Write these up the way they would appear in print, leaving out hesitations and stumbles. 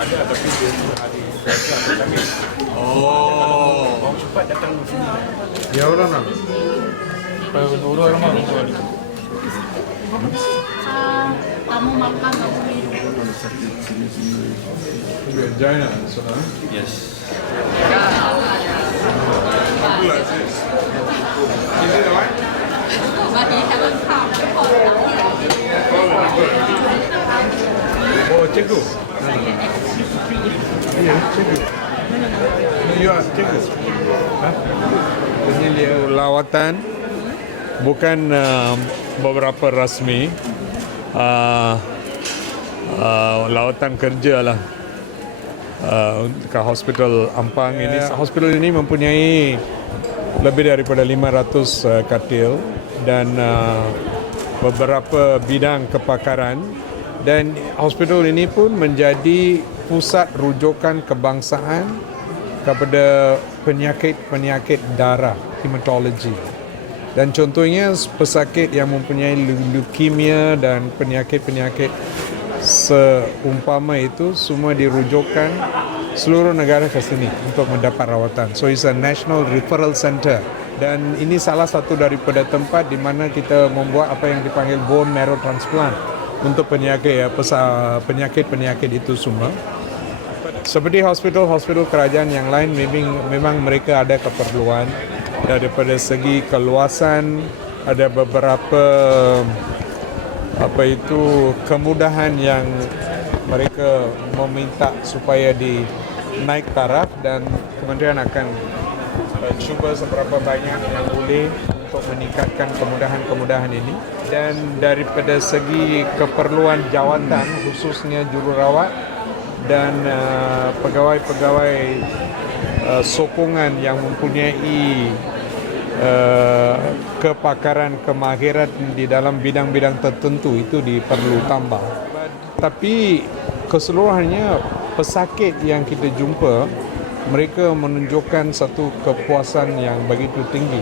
Ada, tapi dia hari Selasa atau Khamis. Orang cepat datang ke sini. Ya orang nak. Orang ramai orang ni. Kamu makan atau minum? Join lah, sana. Yes. Is it the one? But he haven't come. Oh, cikgu. Ya, cikgu. You are cikgu. Hah? Ini dia lawatan, bukan beberapa rasmi. Lawatan kerja lah ke Hospital Ampang ini. Hospital ini mempunyai lebih daripada 500 katil dan beberapa bidang kepakaran, dan hospital ini pun menjadi pusat rujukan kebangsaan kepada penyakit-penyakit darah, hematologi. Dan contohnya pesakit yang mempunyai leukemia dan penyakit-penyakit seumpama itu semua dirujukkan seluruh negara ke sini untuk mendapat rawatan. So it's a national referral center, dan ini salah satu daripada tempat di mana kita membuat apa yang dipanggil bone marrow transplant untuk penyakit-penyakit itu semua. Seperti hospital kerajaan yang lain, memang mereka ada keperluan daripada segi keluasan, ada beberapa kemudahan yang mereka meminta supaya dinaik taraf, dan Kementerian akan cuba seberapa banyak yang boleh untuk meningkatkan kemudahan-kemudahan ini. Dan daripada segi keperluan jawatan, khususnya jururawat dan pegawai-pegawai sokongan yang mempunyai kepakaran, kemahiran di dalam bidang-bidang tertentu, itu diperlu tambah. Tapi keseluruhannya pesakit yang kita jumpa, mereka menunjukkan satu kepuasan yang begitu tinggi,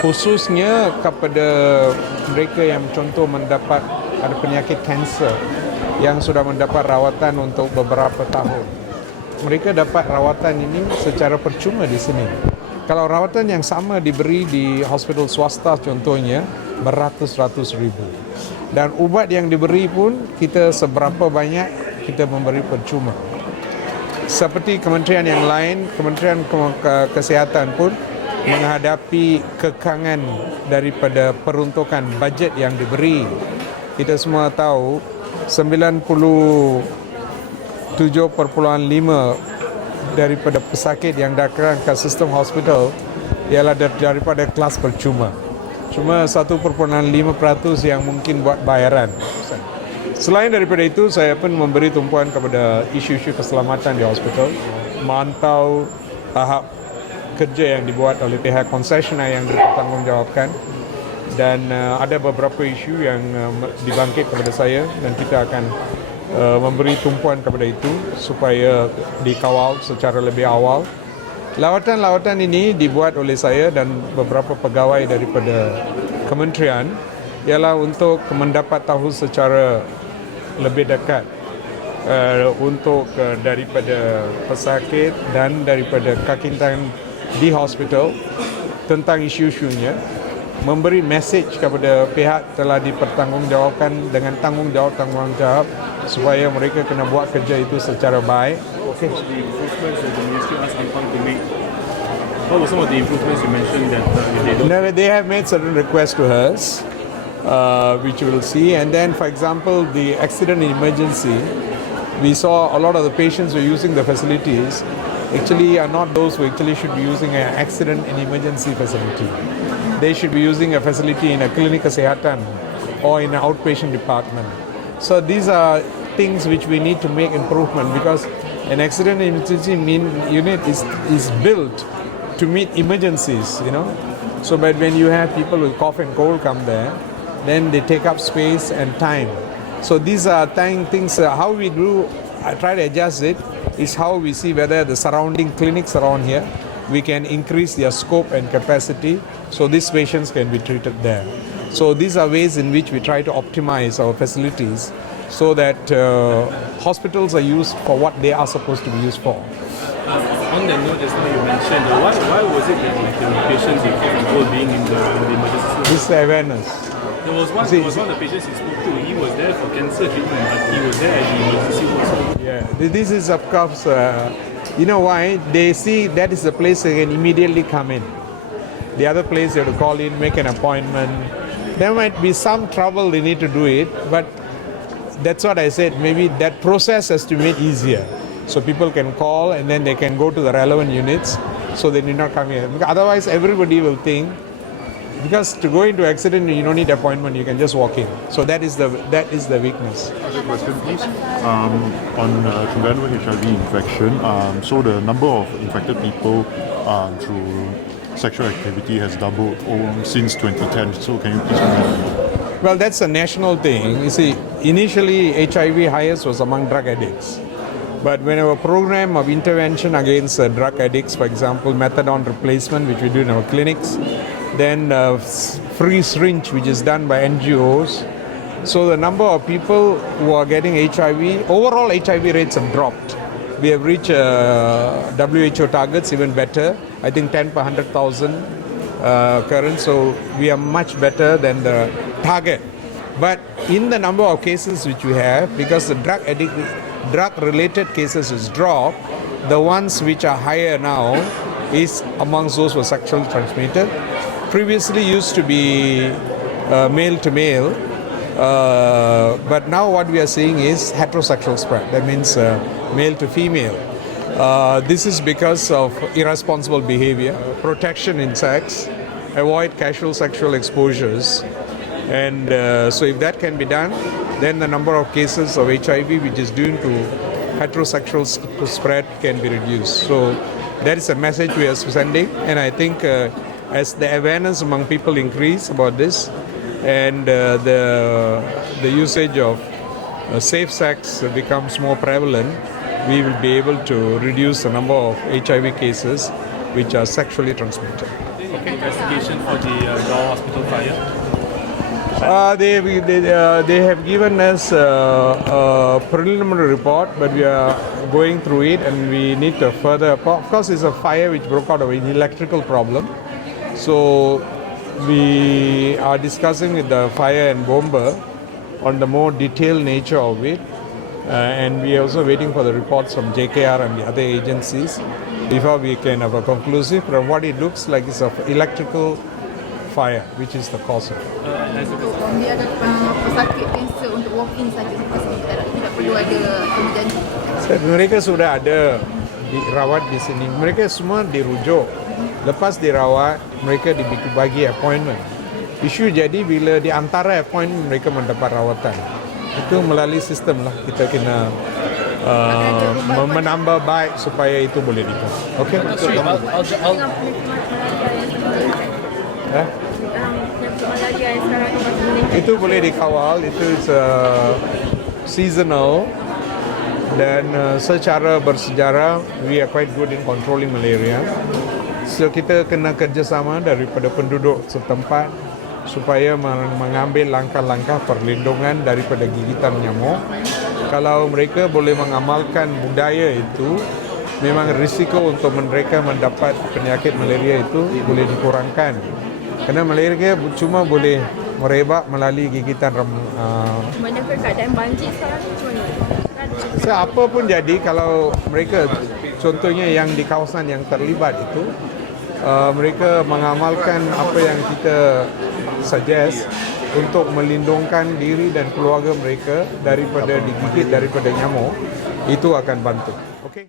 khususnya kepada mereka yang contoh mendapat ada penyakit kanser yang sudah mendapat rawatan untuk beberapa tahun. Mereka dapat rawatan ini secara percuma di sini. Kalau rawatan yang sama diberi di hospital swasta contohnya, beratus-ratus ribu. Dan ubat yang diberi pun kita seberapa banyak kita memberi percuma. Seperti kementerian yang lain, Kementerian Kesihatan pun menghadapi kekangan daripada peruntukan bajet yang diberi. Kita semua tahu 97.5 daripada pesakit yang datang ke sistem hospital ialah daripada kelas percuma. Cuma 1.5% yang mungkin buat bayaran. Selain daripada itu, saya pun memberi tumpuan kepada isu-isu keselamatan di hospital, mantau tahap kerja yang dibuat oleh pihak konsesioner yang dipertanggungjawabkan, dan ada beberapa isu yang dibangkit kepada saya, dan kita akan memberi tumpuan kepada itu supaya dikawal secara lebih awal. Lawatan-lawatan ini dibuat oleh saya dan beberapa pegawai daripada kementerian ialah untuk mendapat tahu secara lebih dekat daripada pesakit dan daripada kakitan di hospital tentang isu-isunya, memberi message kepada pihak telah dipertanggungjawabkan dengan tanggungjawab supaya mereka kena buat kerja itu secara baik. Okay. The improvements that the ministry asked Ampang to make. What were some of the improvements you mentioned that they don't? No, they have made certain requests to us, which you will see. And then, for example, the accident and emergency, we saw a lot of the patients who are using the facilities actually are not those who actually should be using an accident and emergency facility. They should be using a facility in a clinic kesihatan or in an outpatient department. So these are things which we need to make improvement, because an accident and emergency unit is built to meet emergencies, So but when you have people with cough and cold come there, then they take up space and time. So these are things, how we do, try to adjust it, is how we see whether the surrounding clinics around here, we can increase their scope and capacity so these patients can be treated there. So these are ways in which we try to optimize our facilities so that hospitals are used for what they are supposed to be used for. On that note, just now you mentioned, why was it that the patients they cough and cold being in the emergency room? This is awareness. There was one of the patients he spoke to. He was there for cancer treatment, but he was there at the emergency room. So Yeah, this is of course, you know why? They see that is the place they can immediately come in. The other place they have to call in, make an appointment. There might be some trouble, they need to do it, but that's what I said, maybe that process has to be made easier. So people can call and then they can go to the relevant units so they need not come here. Because otherwise everybody will think, because to go into accident you don't need appointment, you can just walk in. So that is the weakness. Other question, please. On congenital HIV infection, so the number of infected people through sexual activity has doubled since 2010. So can you please comment? Well, that's a national thing. You see, initially HIV highest was among drug addicts. But when our program of intervention against drug addicts, for example, methadone replacement, which we do in our clinics, then free syringe, which is done by NGOs. So the number of people who are getting HIV, overall HIV rates have dropped. We have reached WHO targets, even better. I think 10 per 100,000 current. So we are much better than the target. But in the number of cases which we have, because the drug-related cases is dropped, the ones which are higher now is amongst those who are sexually transmitted. Previously used to be male to male, but now what we are seeing is heterosexual spread. That means male to female. This is because of irresponsible behavior, protection in sex, avoid casual sexual exposures. And so if that can be done, then the number of cases of HIV which is due to heterosexual spread can be reduced. So that is a message we are sending, and I think as the awareness among people increase about this, and the usage of safe sex becomes more prevalent, we will be able to reduce the number of HIV cases which are sexually transmitted. okay, investigation for the Gaur Hospital fire. They have given us a preliminary report, but we are going through it and we need to further. Of course, it's a fire which broke out of an electrical problem. So we are discussing with the fire and bomber on the more detailed nature of it. And we are also waiting for the reports from JKR and the other agencies before we can have a conclusive. From what it looks like, it's of electrical fire, which is the cause of it. Dia ada pesakit kanser untuk walk-in saja, tidak perlu ada kemudian. Mereka sudah ada dirawat di sini. Mereka semua dirujuk. Lepas dirawat, mereka dibagi appointment. Isu jadi bila di antara appointment mereka mendapat rawatan. Itu melalui sistem lah. Kita kena menambah baik supaya itu boleh dikawal. Okay? Itu boleh dikawal, itu seasonal, dan secara bersejarah we are quite good in controlling malaria. So kita kena kerjasama daripada penduduk setempat supaya mengambil langkah-langkah perlindungan daripada gigitan nyamuk. Kalau mereka boleh mengamalkan budaya itu, memang risiko untuk mereka mendapat penyakit malaria itu boleh dikurangkan. Kerana malaria cuma boleh merebak melalui gigitan Bagaimana keadaan banjir sekarang ni macam mana? So, apa pun jadi, kalau mereka contohnya yang di kawasan yang terlibat itu, mereka mengamalkan apa yang kita suggest untuk melindungkan diri dan keluarga mereka daripada digigit daripada nyamuk, itu akan bantu. Okay?